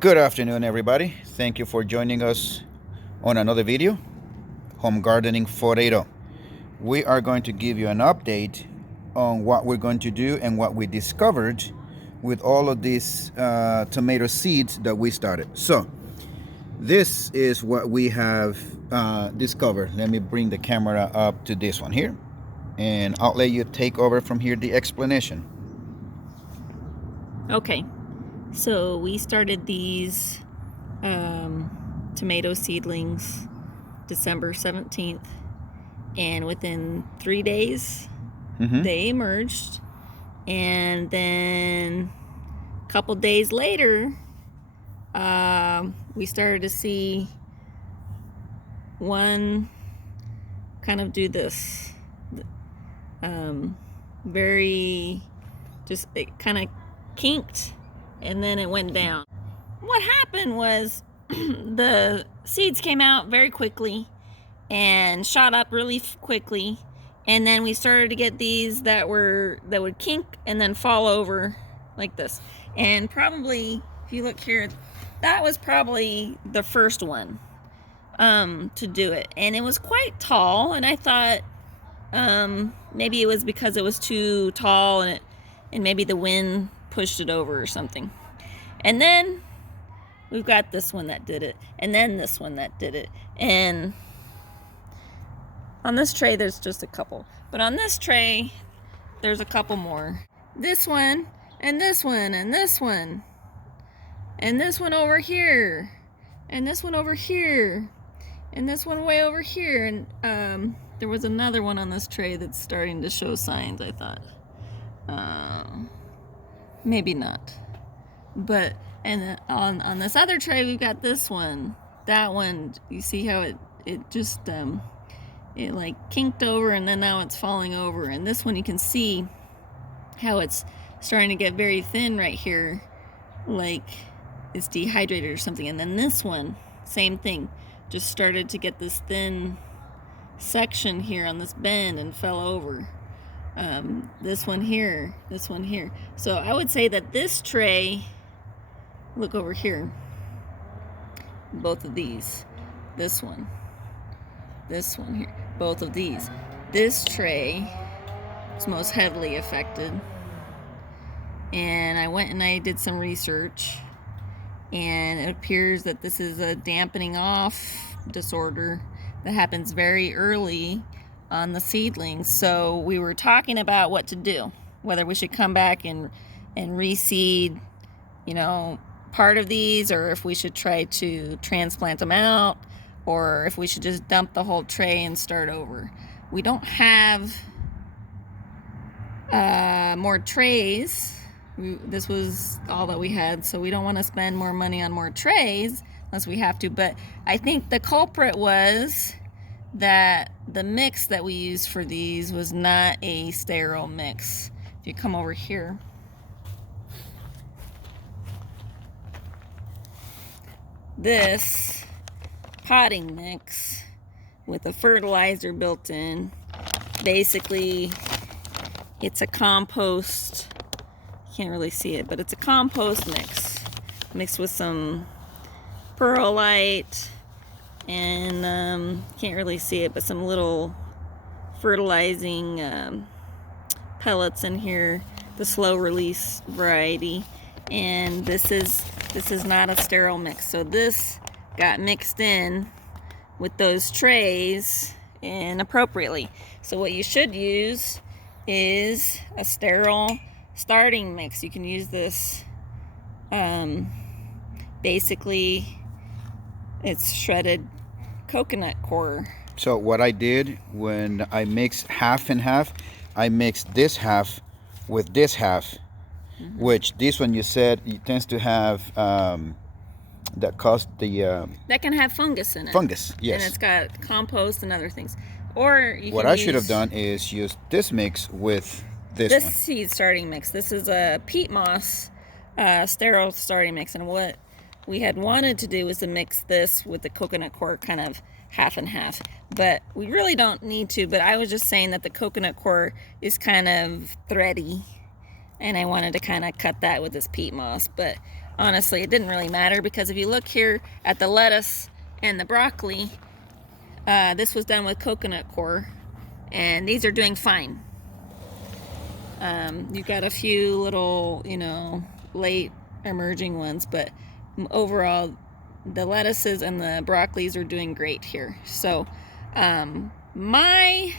Good afternoon, everybody. Thank you for joining us on another video, Home Gardening Foreiro. We are going to give you an update on what we're going to do and what we discovered with all of these tomato seeds that we started. So this is what we have discovered. Let me bring the camera up to this one here, and I'll let you take over from here the explanation. Okay, so we started these tomato seedlings December 17th, and within 3 days they emerged, and then a couple days later we started to see one kind of do this very, just, it kind of kinked and then it went down. What happened was the seeds came out very quickly and shot up really quickly, and then we started to get these that would kink and then fall over like this. And probably, if you look here, that was probably the first one to do it, and it was quite tall, and I thought maybe it was because it was too tall and maybe the wind pushed it over or something. And then we've got this one that did it, and then this one that did it. And on this tray there's just a couple, but on this tray there's a couple more. This one, and this one, and this one, and this one over here, and this one over here, and this one way over here. And there was another one on this tray that's starting to show signs, I thought. Maybe not. But, and on this other tray we've got this one. That one, you see how it just it like kinked over, and then now it's falling over. And this one, you can see how it's starting to get very thin right here, like it's dehydrated or something. And then this one, same thing, just started to get this thin section here on this bend and fell over. This one here, this one here. So I would say that this tray, look over here, both of these, this one here, both of these. This tray is most heavily affected, and I went and I did some research, and it appears that this is a dampening off disorder that happens very early on the seedlings. So we were talking about what to do, whether we should come back and reseed, part of these, or if we should try to transplant them out, or if we should just dump the whole tray and start over. We don't have more trays. This was all that we had, so we don't want to spend more money on more trays unless we have to. But I think the culprit was that the mix that we used for these was not a sterile mix. If you come over here, this potting mix with a fertilizer built in, basically it's a compost, you can't really see it, but it's a compost mix mixed with some perlite and can't really see it, but some little fertilizing pellets in here, the slow release variety. And this is not a sterile mix, so this got mixed in with those trays inappropriately. So what you should use is a sterile starting mix. You can use this, basically it's shredded coconut coir. So what I did when I mixed half and half, I mixed this half with this half, which this one you said it tends to have that caused the that can have fungus in it. Fungus, yes. And it's got compost and other things. Or you what can I should have done is use this mix with this one. Seed starting mix. This is a peat moss sterile starting mix, and what we had wanted to do was to mix this with the coconut coir kind of half and half, but we really don't need to. But I was just saying that the coconut coir is kind of thready, and I wanted to kind of cut that with this peat moss. But honestly, it didn't really matter, because if you look here at the lettuce and the broccoli, this was done with coconut coir, and these are doing fine. You've got a few little, late emerging ones, but overall, the lettuces and the broccolis are doing great here. So, my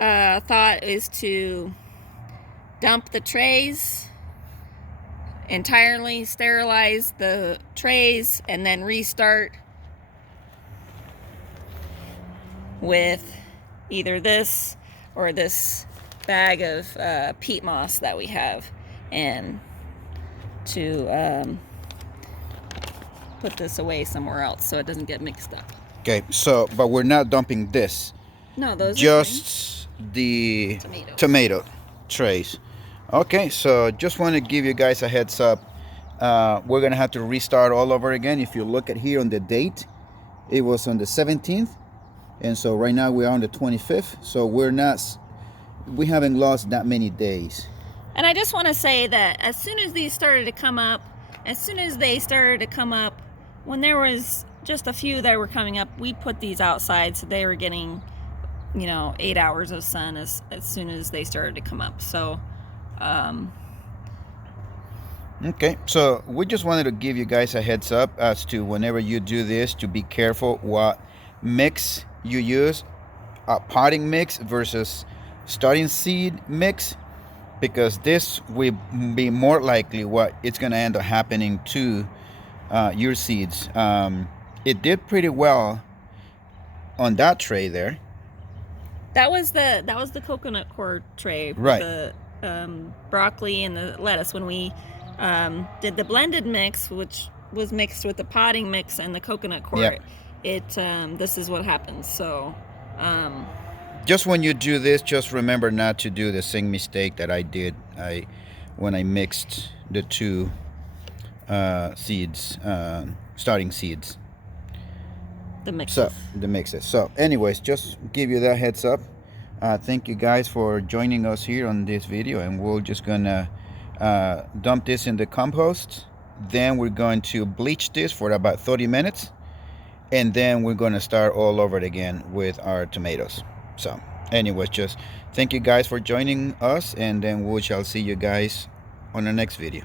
thought is to dump the trays entirely, sterilize the trays, and then restart with either this or this bag of peat moss that we have, and to put this away somewhere else so it doesn't get mixed up. Okay, so, but we're not dumping this. No, those just the tomato trays. Okay, so just want to give you guys a heads up. We're gonna have to restart all over again. If you look at here on the date, it was on the 17th, and so right now we are on the 25th. So we haven't lost that many days. And I just want to say that as soon as they started to come up, when there was just a few that were coming up, we put these outside, so they were getting 8 hours of sun as soon as they started to come up. So okay, so we just wanted to give you guys a heads up as to whenever you do this, to be careful what mix you use, a potting mix versus starting seed mix, because this will be more likely what it's going to end up happening to your seeds. It did pretty well on that tray there. That was the coconut coir tray, right? The broccoli and the lettuce. When we did the blended mix, which was mixed with the potting mix and the coconut coir, this is what happens. So just when you do this, just remember not to do the same mistake that I did when I mixed the two seeds, starting seeds. The mixes. So anyways, just give you that heads up. Thank you guys for joining us here on this video, and we're just gonna dump this in the compost. Then we're going to bleach this for about 30 minutes, and then we're going to start all over again with our tomatoes. So anyways, just thank you guys for joining us, and then we shall see you guys on the next video.